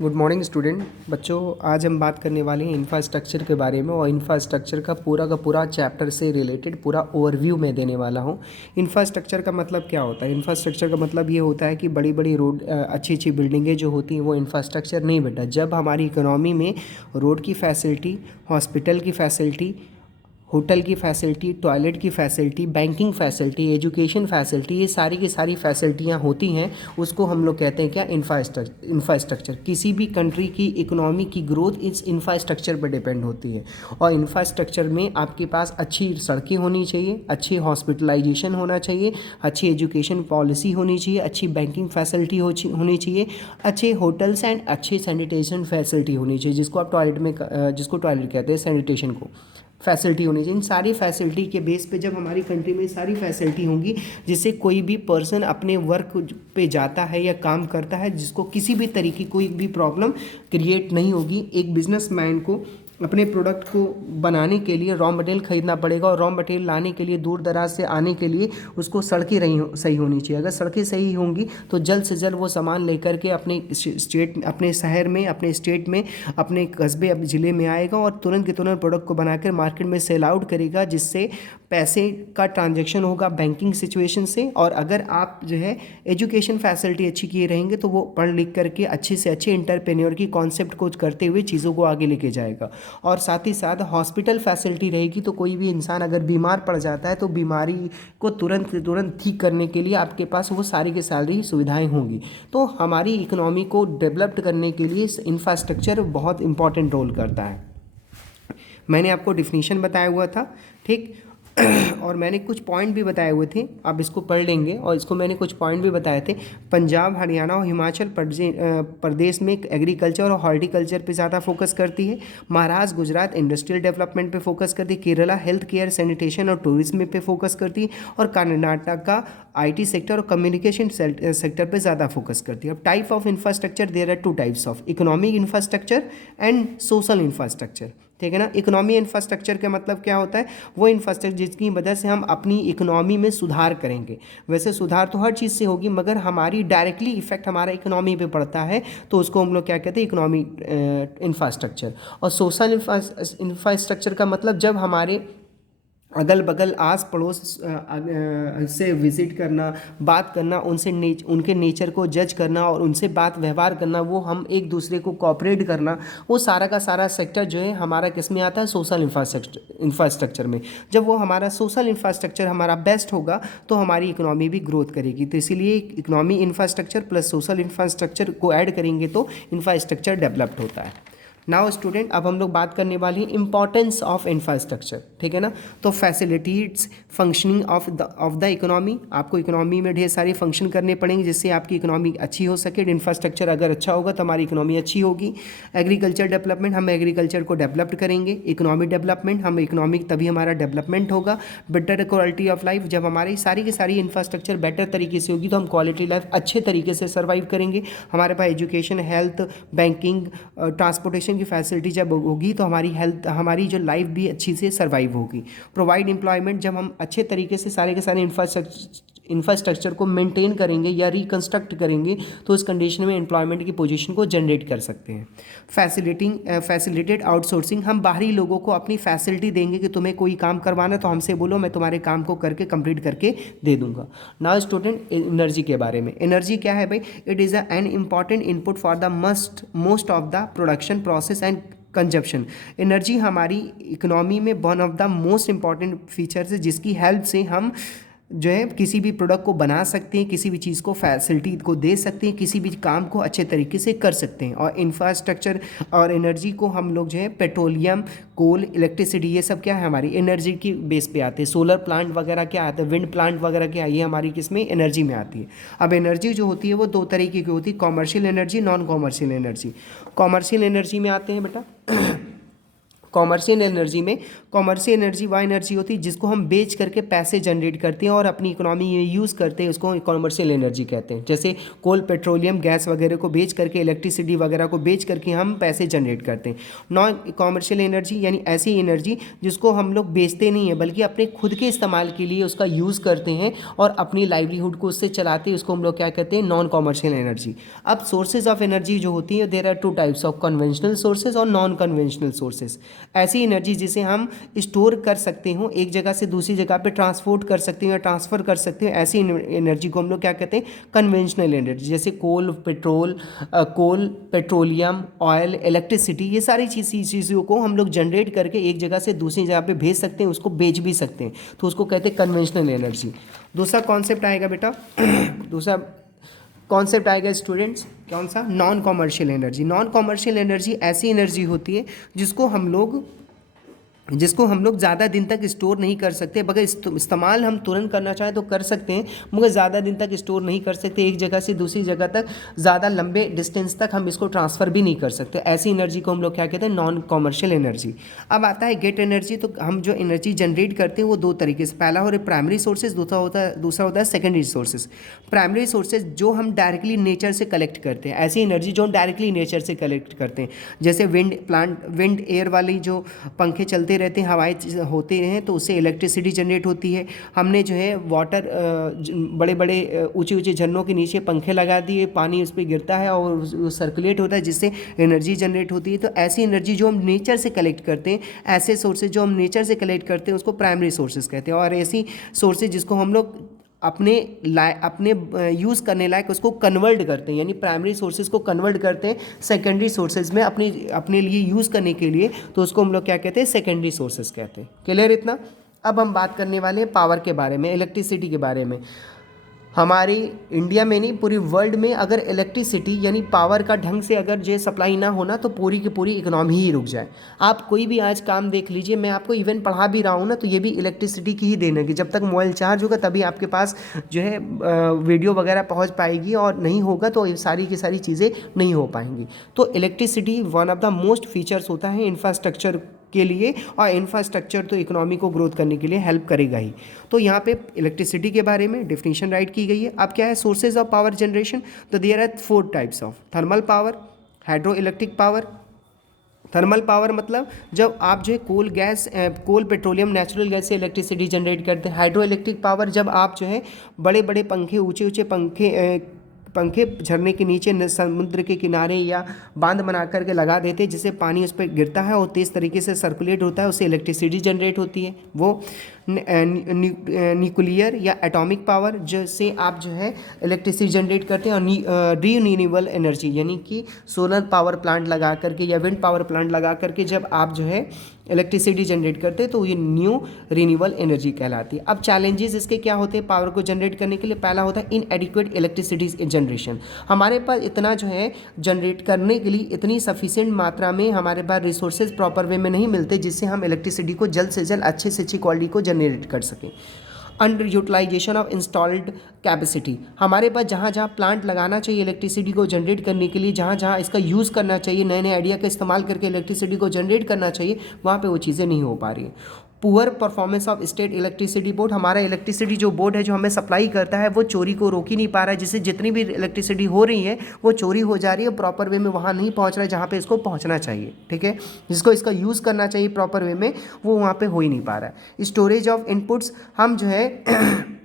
Good morning student बच्चों। आज हम बात करने वाले हैं इंफ्रास्ट्रक्चर के बारे में और इंफ्रास्ट्रक्चर का पूरा चैप्टर से रिलेटेड पूरा ओवरव्यू मैं देने वाला हूं। इंफ्रास्ट्रक्चर का मतलब क्या होता है? इंफ्रास्ट्रक्चर का मतलब ये होता है कि बड़ी बड़ी रोड, अच्छी अच्छी बिल्डिंगें जो होती हैं वो इंफ्रास्ट्रक्चर नहीं बेटा। जब हमारी इकोनॉमी में रोड की फैसिलिटी, हॉस्पिटल की फैसिलिटी, होटल की फैसिलिटी, टॉयलेट की facility, banking facility, education facility, ये सारी की सारी फैसिलिटियाँ होती हैं, उसको हम लोग कहते हैं क्या? इंफ्रास्ट्रक्चर। किसी भी कंट्री की इकोनॉमी की ग्रोथ इस इंफ्रास्ट्रक्चर पर डिपेंड होती है। और इंफ्रास्ट्रक्चर में आपके पास अच्छी सड़कें होनी चाहिए, अच्छी हॉस्पिटलाइजेशन होना चाहिए, अच्छी एजुकेशन पॉलिसी होनी चाहिए, अच्छी बैंकिंग फैसिलिटी होनी चाहिए, अच्छे होटल्स एंड अच्छे सैनिटेशन फैसिलिटी होनी चाहिए, जिसको आप जिसको टॉयलेट कहते हैं, सैनिटेशन को फैसिलिटी होनी चाहिए। इन सारी फैसिलिटी के बेस पे जब हमारी कंट्री में सारी फैसिलिटी होंगी, जिससे कोई भी पर्सन अपने वर्क पे जाता है या काम करता है, जिसको किसी भी तरीके कोई भी प्रॉब्लम क्रिएट नहीं होगी। एक बिजनेसमैन को अपने प्रोडक्ट को बनाने के लिए रॉ मटेरियल खरीदना पड़ेगा, और रॉ मटेरियल लाने के लिए दूर दराज से आने के लिए उसको सड़कें सही होनी चाहिए। अगर सड़कें सही होंगी तो जल्द से जल्द वो सामान लेकर के अपने स्टेट, अपने शहर में, अपने स्टेट में, अपने कस्बे, अपने ज़िले में आएगा और तुरंत के तुरंत प्रोडक्ट को बनाकर मार्केट में सेल आउट करेगा, जिससे पैसे का ट्रांजैक्शन होगा बैंकिंग सिचुएशन से। और अगर आप जो है एजुकेशन फैसिलिटी अच्छी किए रहेंगे तो वो पढ़ लिख करके अच्छे से अच्छे इंटरप्रेन्योर की कॉन्सेप्ट को करते हुए चीज़ों को आगे लेके जाएगा। और साथ ही साथ हॉस्पिटल फैसिलिटी रहेगी, तो कोई भी इंसान अगर बीमार पड़ जाता है तो बीमारी को तुरंत ठीक करने के लिए आपके पास वो सारी की सारी सुविधाएं होंगी। तो हमारी इकोनॉमी को डेवलप्ड करने के लिए इंफ्रास्ट्रक्चर बहुत इंपॉर्टेंट रोल करता है। मैंने आपको डिफिनीशन बताया हुआ था, ठीक और मैंने कुछ पॉइंट भी बताए हुए थे, आप इसको पढ़ लेंगे। और इसको मैंने कुछ पॉइंट भी बताए थे। पंजाब, हरियाणा और हिमाचल प्रदेश में एग्रीकल्चर और हॉर्टिकल्चर पे ज़्यादा फोकस करती है। महाराष्ट्र, गुजरात इंडस्ट्रियल डेवलपमेंट पे फोकस करती है। केरला हेल्थ केयर, सैनिटेशन और टूरिज्म पे फोकस करती है। और कर्नाटका आईटी सेक्टर और कम्युनिकेशन सेक्टर पे ज़्यादा फोकस करती है। अब type of infrastructure, there are two types of economic infrastructure and social infrastructure, ठीक है ना। इकोनॉमी इंफ्रास्ट्रक्चर का मतलब क्या होता है? वो इंफ्रास्ट्रक्चर जिसकी मदद से हम अपनी इकोनॉमी में सुधार करेंगे। वैसे सुधार तो हर चीज़ से होगी, मगर हमारी डायरेक्टली इफेक्ट हमारा इकोनॉमी पे पड़ता है, तो उसको हम लोग क्या कहते हैं? Economy infrastructure. और सोशल इंफ्रास्ट्रक्चर का मतलब जब हमारे अगल बगल आस पड़ोस से विज़िट करना, बात करना, उनके नेचर को जज करना और उनसे बात व्यवहार करना, वो हम एक दूसरे को कोऑपरेट करना, वो सारा का सारा सेक्टर जो है हमारा किस में आता है? सोशल इंफ्रास्ट्रक्चर में। जब वो हमारा सोशल इंफ्रास्ट्रक्चर हमारा बेस्ट होगा तो हमारी इकोनॉमी भी ग्रोथ करेगी। तो इसीलिए economy infrastructure plus social infrastructure को ऐड करेंगे तो इंफ्रास्ट्रक्चर डेवलप्ड होता है। नाउ स्टूडेंट, अब हम लोग बात करने वाली हैं इंपॉर्टेंस ऑफ इंफ्रास्ट्रक्चर, ठीक है ना। तो facilities functioning of the economy, आपको इकोनॉमी में ढेर सारे फंक्शन करने पड़ेंगे जिससे आपकी इकोनॉमी अच्छी हो सके। इंफ्रास्ट्रक्चर अगर अच्छा होगा तो हमारी इकोनॉमी अच्छी होगी। एग्रीकल्चर डेवलपमेंट, हम एग्रीकल्चर को डेवलप्ड करेंगे। इकोनॉमिक डेवलपमेंट, हम इकोनॉमिक तभी हमारा डेवलपमेंट होगा। बेटर क्वालिटी ऑफ लाइफ, जब हमारी सारी की सारी इंफ्रास्ट्रक्चर बेटर तरीके से होगी तो हम क्वालिटी लाइफ अच्छे तरीके से सर्वाइव करेंगे। हमारे पास एजुकेशन, हेल्थ, बैंकिंग, ट्रांसपोर्टेशन की फैसिलिटी जब होगी तो हमारी जो लाइफ भी अच्छी से सर्वाइव होगी। प्रोवाइड एम्प्लॉयमेंट, जब हम अच्छे तरीके से सारे के सारे इंफ्रास्ट्रक्चर को मेंटेन करेंगे या रिकंस्ट्रक्ट करेंगे तो उस कंडीशन में एम्प्लॉयमेंट की पोजीशन को जनरेट कर सकते हैं। फैसिलिटेड आउटसोर्सिंग, हम बाहरी लोगों को अपनी फैसिलिटी देंगे कि तुम्हें कोई काम करवाना तो हमसे बोलो, मैं तुम्हारे काम को करके कंप्लीट करके दे दूंगा। नाउ स्टूडेंट, एनर्जी के बारे में। एनर्जी क्या है भाई? It is an important input for the most of the production process and consumption. Energy हमारी इकोनॉमी में one of the most important features है, जिसकी हेल्प से हम जो है किसी भी प्रोडक्ट को बना सकते हैं, किसी भी चीज़ को फैसिलिटी को दे सकते हैं, किसी भी काम को अच्छे तरीके से कर सकते हैं। और इंफ्रास्ट्रक्चर और एनर्जी को हम लोग जो है पेट्रोलियम, कोल, इलेक्ट्रिसिटी, ये सब क्या है? हमारी एनर्जी की बेस पे आते हैं। सोलर प्लांट वगैरह क्या आता है? विंड प्लांट वगैरह क्या है? ये हमारी किस में? एनर्जी में आती है। अब एनर्जी जो होती है वो दो तरीके की होती है, commercial energy, non commercial energy. Commercial energy में आते हैं बेटा कॉमर्शियल एनर्जी में, कॉमर्शियल एनर्जी वह एनर्जी होती है जिसको हम बेच करके पैसे जनरेट करते हैं और अपनी इकोनॉमी में यूज़ करते हैं, उसको कॉमर्शियल एनर्जी कहते हैं। जैसे कोल, पेट्रोलियम, गैस वगैरह को बेच करके, इलेक्ट्रिसिटी वगैरह को बेच करके हम पैसे जनरेट करते हैं। नॉन कॉमर्शियल एनर्जी यानी ऐसी एनर्जी जिसको हम लोग बेचते नहीं हैं बल्कि अपने खुद के इस्तेमाल के लिए उसका यूज़ करते हैं और अपनी लाइवलीहुड को उससे चलाते हैं, उसको हम लोग क्या कहते हैं, नॉन कॉमर्शियल एनर्जी। अब सोर्सेज ऑफ एनर्जी जो होती है, there are two types of conventional sources और नॉन कन्वेंशनल सोर्सेज। ऐसी एनर्जी जिसे हम स्टोर कर सकते हो, एक जगह से दूसरी जगह पे ट्रांसपोर्ट कर सकते हो या ट्रांसफ़र कर सकते हो, ऐसी एनर्जी को हम लोग क्या कहते हैं, कन्वेंशनल एनर्जी। जैसे कोल, पेट्रोलियम, ऑयल, इलेक्ट्रिसिटी, ये सारी चीज़ों को हम लोग जनरेट करके एक जगह से दूसरी जगह पे भेज सकते हैं, उसको बेच भी सकते हैं, तो उसको कहते हैं कन्वेंशनल एनर्जी। दूसरा कॉन्सेप्ट आएगा बेटा दूसरा कॉन्सेप्ट आएगा स्टूडेंट्स, कौन सा, non commercial energy. Non commercial energy ऐसी एनर्जी होती है जिसको हम लोग ज़्यादा दिन तक स्टोर नहीं कर सकते। अगर इस्तेमाल हम तुरंत करना चाहें तो कर सकते हैं, मगर ज़्यादा दिन तक स्टोर नहीं कर सकते, एक जगह से दूसरी जगह तक ज़्यादा लंबे डिस्टेंस तक हम इसको ट्रांसफ़र भी नहीं कर सकते। ऐसी एनर्जी को हम लोग क्या कहते हैं, नॉन कॉमर्शियल एनर्जी। अब आता है गेट एनर्जी। तो हम जो एनर्जी जनरेट करते हैं वो दो तरीके से, पहला हो रहा है प्राइमरी सोर्सेज, दूसरा होता है सेकेंडरी सोर्सेज। प्राइमरी सोर्सेज जो हम डायरेक्टली नेचर से कलेक्ट करते हैं, ऐसी एनर्जी जो हम डायरेक्टली नेचर से कलेक्ट करते हैं, जैसे विंड एयर वाली जो पंखे चलते रहते हैं, हवाएं होते हैं, तो उससे इलेक्ट्रिसिटी जनरेट होती है। हमने जो है वाटर बड़े बड़े ऊंचे ऊंचे झरनों के नीचे पंखे लगा दिए, पानी उस पर गिरता है और सर्कुलेट होता है, जिससे एनर्जी जनरेट होती है। तो ऐसी एनर्जी जो हम नेचर से कलेक्ट करते हैं, ऐसे सोर्सेज जो हम नेचर से कलेक्ट करते हैं उसको प्राइमरी सोर्सेज कहते हैं। और ऐसी सोर्सेज जिसको हम लोग अपने यूज़ करने लायक उसको कन्वर्ट करते हैं, यानी प्राइमरी सोर्सेज को कन्वर्ट करते हैं सेकेंडरी सोर्सेज में अपने लिए यूज़ करने के लिए, तो उसको हम लोग क्या कहते हैं, सेकेंडरी सोर्सेज कहते हैं। क्लियर इतना? अब हम बात करने वाले हैं पावर के बारे में, इलेक्ट्रिसिटी के बारे में। हमारी इंडिया में नहीं, पूरी वर्ल्ड में अगर इलेक्ट्रिसिटी यानी पावर का ढंग से अगर जो सप्लाई ना होना तो पूरी की पूरी इकोनॉमी ही रुक जाए। आप कोई भी आज काम देख लीजिए, मैं आपको इवन पढ़ा भी रहा हूँ ना, तो ये भी इलेक्ट्रिसिटी की ही देन है कि जब तक मोबाइल चार्ज होगा तभी आपके पास जो है वीडियो वगैरह पहुँच पाएगी, और नहीं होगा तो ये सारी की सारी चीज़ें नहीं हो पाएंगी। तो electricity one of the most features होता है इंफ्रास्ट्रक्चर के लिए, और इंफ्रास्ट्रक्चर तो इकोनॉमी को ग्रोथ करने के लिए हेल्प करेगा ही। तो यहाँ पे इलेक्ट्रिसिटी के बारे में डेफिनेशन राइट की गई है। अब क्या है सोर्सेज ऑफ पावर जनरेशन, तो there are 4 types of, thermal power, hydro electric power. Thermal power मतलब जब आप जो है कोल, पेट्रोलियम, नेचुरल गैस से इलेक्ट्रिसिटी जनरेट करते हैं। हाइड्रो इलेक्ट्रिक पावर जब आप जो है बड़े बड़े पंखे, ऊंचे ऊंचे पंखे झरने के नीचे, समुद्र के किनारे या बांध बना करके लगा देते हैं, जिससे पानी उस पर गिरता है और तेज़ तरीके से सर्कुलेट होता है, उससे इलेक्ट्रिसिटी जनरेट होती है। वो न्यूक्लियर या एटॉमिक पावर जिससे आप जो है इलेक्ट्रिसिटी जनरेट करते हैं। और रीन्यूएबल एनर्जी यानी कि सोलर पावर प्लांट लगा करके या विंड पावर प्लांट लगा करके जब आप जो है इलेक्ट्रिसिटी जनरेट करते हैं तो ये न्यू रिन्यूएबल एनर्जी कहलाती है। अब चैलेंजेस इसके क्या होते हैं पावर को जनरेट करने के लिए? पहला होता है इनएडिक्वेट इलेक्ट्रिसिटी जनरेशन। हमारे पास इतना जो है जनरेट करने के लिए इतनी सफिशिएंट मात्रा में हमारे पास रिसोर्सेज प्रॉपर वे में नहीं मिलते, जिससे हम इलेक्ट्रिसिटी को जल्द से जल्द अच्छे से अच्छी क्वालिटी को जनरेट कर सकें। Under utilisation of installed capacity, हमारे पास जहाँ जहाँ प्लांट लगाना चाहिए इलेक्ट्रिसिटी को जनरेट करने के लिए, जहाँ जहाँ इसका यूज़ करना चाहिए, नए नए आइडिया का इस्तेमाल करके इलेक्ट्रिसिटी को जनरेट करना चाहिए, वहाँ पे वो चीज़ें नहीं हो पा रही हैं। Poor performance of state electricity board, हमारा इलेक्ट्रिसिटी जो बोर्ड है जो हमें सप्लाई करता है वो चोरी को रोक ही नहीं पा रहा है, जिससे जितनी भी इलेक्ट्रिसिटी हो रही है वो चोरी हो जा रही है, प्रॉपर वे में वहाँ नहीं पहुँच रहा है जहाँ पे इसको पहुँचना चाहिए। ठीक है, जिसको इसका यूज़ करना चाहिए प्रॉपर वे में वो वहाँ पे हो ही नहीं पा रहा है। स्टोरेज ऑफ इनपुट्स, हम जो है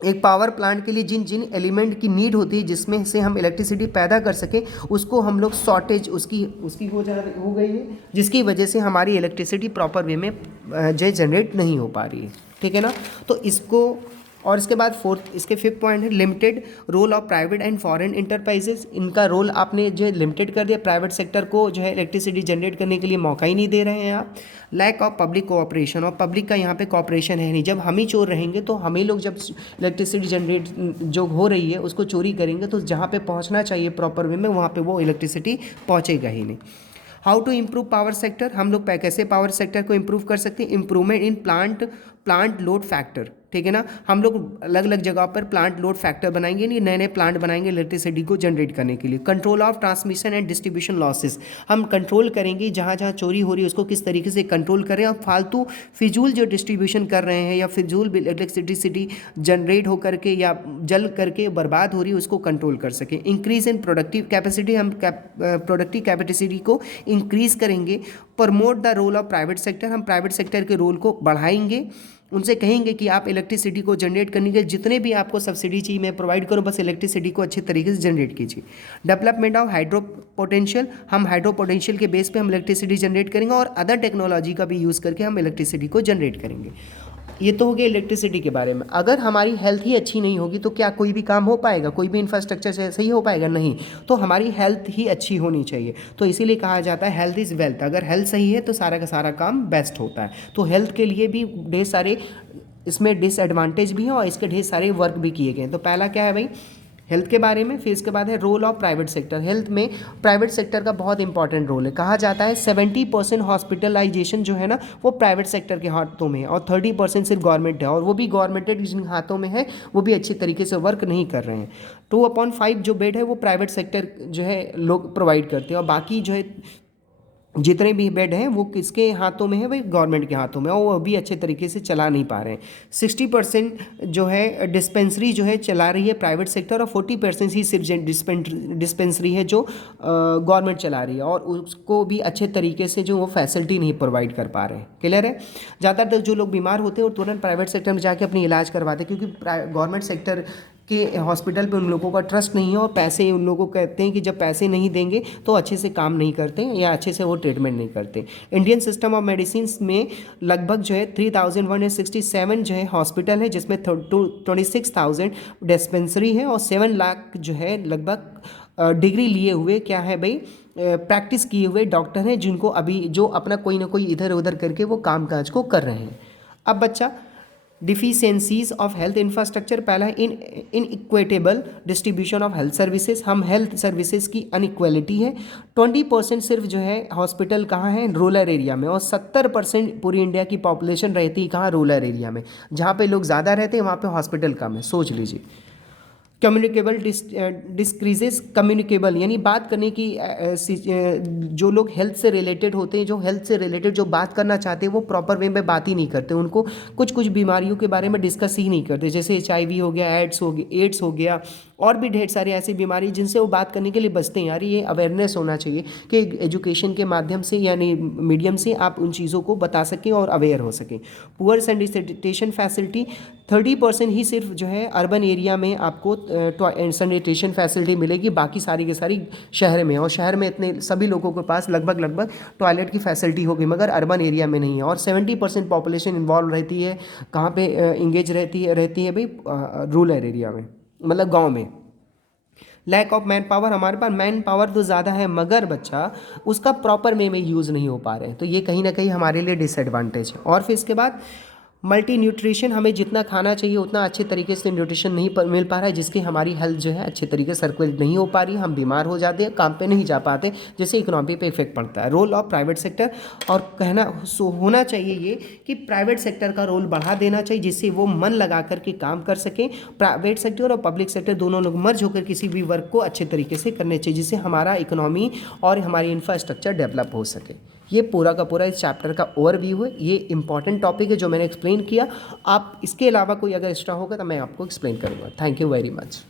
एक पावर प्लांट के लिए जिन जिन एलिमेंट की नीड होती है जिसमें से हम इलेक्ट्रिसिटी पैदा कर सकें, उसको हम लोग शॉर्टेज उसकी हो गई है, जिसकी वजह से हमारी इलेक्ट्रिसिटी प्रॉपर वे में जो जनरेट नहीं हो पा रही है। ठीक है ना, तो इसको, और इसके बाद इसके 5th पॉइंट है limited role of private and foreign enterprises. इनका रोल आपने जो है लिमिटेड कर दिया, प्राइवेट सेक्टर को जो है इलेक्ट्रिसिटी जनरेट करने के लिए मौका ही नहीं दे रहे हैं आप। लैक ऑफ पब्लिक कोऑपरेशन, और पब्लिक का यहाँ पे कोऑपरेशन है नहीं। जब हम ही चोर रहेंगे तो हम ही लोग जब इलेक्ट्रिसिटी जनरेट जो हो रही है उसको चोरी करेंगे, तो जहाँ पे पहुँचना चाहिए प्रॉपर वे में वहाँ पे वो इलेक्ट्रिसिटी पहुँचेगा ही नहीं। How to improve power sector, हम लोग कैसे पावर सेक्टर को इम्प्रूव कर सकते हैं? Improvement in plant load factor, ठीक है ना। हम लोग अलग अलग जगह पर प्लांट लोड फैक्टर बनाएंगे, नहीं नए नए प्लांट बनाएंगे इलेक्ट्रिसिटी को जनरेट करने के लिए। Control of transmission and distribution losses, हम कंट्रोल करेंगे जहाँ जहाँ चोरी हो रही है उसको किस तरीके से कंट्रोल करें, और फालतू फिजूल जो डिस्ट्रीब्यूशन कर रहे हैं या फिजूल इलेक्ट्रिसिटी जनरेट होकर के या जल करके बर्बाद हो रही है उसको कंट्रोल कर सकें। इंक्रीज इन प्रोडक्टिव कैपेसिटी, हम प्रोडक्टिव कैपेसिटी को इंक्रीज करेंगे। Promote the role of private sector, हम प्राइवेट सेक्टर के रोल को बढ़ाएंगे, उनसे कहेंगे कि आप इलेक्ट्रिसिटी को जनरेट करने के जितने भी आपको सब्सिडी चाहिए मैं प्रोवाइड करूं, बस इलेक्ट्रिसिटी को अच्छे तरीके से जनरेट कीजिए। डेवलपमेंट ऑफ हाइड्रो पोटेंशियल, हम हाइड्रो पोटेंशियल के बेस पे हम इलेक्ट्रिसिटी जनरेट करेंगे और अदर टेक्नोलॉजी का भी यूज़ करके हम इलेक्ट्रिसिटी को जनरेट करेंगे। ये तो हो गया इलेक्ट्रिसिटी के बारे में। अगर हमारी हेल्थ ही अच्छी नहीं होगी तो क्या कोई भी काम हो पाएगा, कोई भी इंफ्रास्ट्रक्चर सही हो पाएगा? नहीं। तो हमारी हेल्थ ही अच्छी होनी चाहिए। तो इसीलिए कहा जाता है हेल्थ इज़ वेल्थ। अगर हेल्थ सही है तो सारा का सारा काम बेस्ट होता है। तो हेल्थ के लिए भी ढेर सारे इसमें डिसएडवांटेज भी हैं और इसके ढेर सारे वर्क भी किए गए हैं। तो पहला क्या है भाई, हेल्थ के बारे में। फिर इसके बाद है role of private sector. Health में प्राइवेट सेक्टर का बहुत इंपॉर्टेंट रोल है। कहा जाता है 70% हॉस्पिटलाइजेशन जो है ना वो प्राइवेट सेक्टर के हाथों में है और 30% सिर्फ गवर्नमेंट है, और वो भी गवर्नमेंटेड जिन हाथों में है वो भी अच्छी तरीके से वर्क नहीं कर रहे हैं। 2/5 जो बेड है वो प्राइवेट सेक्टर जो है लोग प्रोवाइड करते हैं, और बाकी जो है जितने भी बेड हैं वो किसके हाथों में है भाई, गवर्नमेंट के हाथों में, और वो अभी अच्छे तरीके से चला नहीं पा रहे हैं। 60% जो है डिस्पेंसरी जो है चला रही है प्राइवेट सेक्टर, और 40% ही सिर्फ डिस्पेंसरी है जो गवर्नमेंट चला रही है, और उसको भी अच्छे तरीके से जो वो फैसिलिटी नहीं प्रोवाइड कर पा रहे हैं। क्लियर है। ज़्यादातर जो लोग बीमार होते हैं वो तुरंत प्राइवेट सेक्टर में जाके अपनी इलाज करवाते हैं, क्योंकि गवर्नमेंट सेक्टर कि हॉस्पिटल पे उन लोगों का ट्रस्ट नहीं है, और पैसे उन लोगों को कहते हैं कि जब पैसे नहीं देंगे तो अच्छे से काम नहीं करते या अच्छे से वो ट्रीटमेंट नहीं करते। इंडियन सिस्टम ऑफ मेडिसिन में लगभग जो है 3167 जो है हॉस्पिटल है, जिसमें 26,000 डिस्पेंसरी है, और 7 लाख जो है लगभग डिग्री लिए हुए क्या है भाई, प्रैक्टिस किए हुए डॉक्टर हैं, जिनको अभी जो अपना कोई ना कोई इधर उधर करके वो काम काज को कर रहे हैं। अब बच्चा डिफिशियंसीज ऑफ हेल्थ इंफ्रास्ट्रक्चर, पहला है inequitable distribution of health services, हम हेल्थ सर्विसेज की अनइक्वलिटी है। 20% सिर्फ जो है हॉस्पिटल कहाँ है, रूरल एरिया में, और 70% पूरी इंडिया की पॉपुलेशन रहती है कहाँ, रूरल एरिया में। जहाँ पे लोग ज़्यादा रहते हैं वहाँ पे हॉस्पिटल कम है, सोच लीजिए। कम्युनिकेबल डिस्क्रीजेस, कम्युनिकेबल यानी बात करने की जो लोग हेल्थ से रिलेटेड होते हैं, जो हेल्थ से रिलेटेड जो बात करना चाहते हैं वो प्रॉपर वे में बात ही नहीं करते, उनको कुछ कुछ बीमारियों के बारे में डिस्कस ही नहीं करते, जैसे HIV हो गया, एड्स हो गया, और भी ढेर सारी ऐसी बीमारी जिनसे वो बात करने के लिए बचते हैं। यार ये अवेयरनेस होना चाहिए कि एजुकेशन के माध्यम से यानी मीडियम से आप उन चीज़ों को बता सकें और अवेयर हो सकें। पुअर सैनिटेशन फैसिलिटी, 30% ही सिर्फ जो है अर्बन एरिया में आपको सैनिटेशन फैसिलिटी मिलेगी, बाकी सारी की सारी शहर में, और शहर में इतने सभी लोगों के पास लगभग टॉयलेट की फैसिलिटी होगी, मगर अर्बन एरिया में नहीं है। और 70% पॉपुलेशन इन्वॉल्व रहती है कहाँ पे इंगेज रहती है भाई, रूरल एरिया में, मतलब गांव में। लैक ऑफ मैन पावर, हमारे पास मैन पावर तो ज़्यादा है मगर बच्चा उसका प्रॉपर वे में यूज़ नहीं हो पा रहे हैं, तो ये कहीं ना कहीं हमारे लिए डिसएडवांटेज है। और फिर इसके बाद मल्टी न्यूट्रिशन, हमें जितना खाना चाहिए उतना अच्छे तरीके से न्यूट्रिशन नहीं मिल पा रहा है, जिसकी हमारी हेल्थ जो है अच्छे तरीके से सर्कुलेट नहीं हो पा रही है, हम बीमार हो जाते हैं, काम पे नहीं जा पाते, जिससे इकोनॉमी पे इफेक्ट पड़ता है। रोल ऑफ प्राइवेट सेक्टर, और कहना होना चाहिए ये कि प्राइवेट सेक्टर का रोल बढ़ा देना चाहिए, जिससे वो मन लगा करके काम कर सकें। प्राइवेट सेक्टर और पब्लिक सेक्टर दोनों लोग मर्ज होकर किसी भी वर्क को अच्छे तरीके से करने चाहिए, जिससे हमारा इकोनॉमी और हमारी इंफ्रास्ट्रक्चर डेवलप हो सके। ये पूरा का पूरा इस चैप्टर का ओवरव्यू है, ये इंपॉर्टेंट टॉपिक है जो मैंने एक्सप्लेन किया। आप इसके अलावा कोई अगर एक्स्ट्रा होगा तो मैं आपको एक्सप्लेन करूँगा। Thank you very much.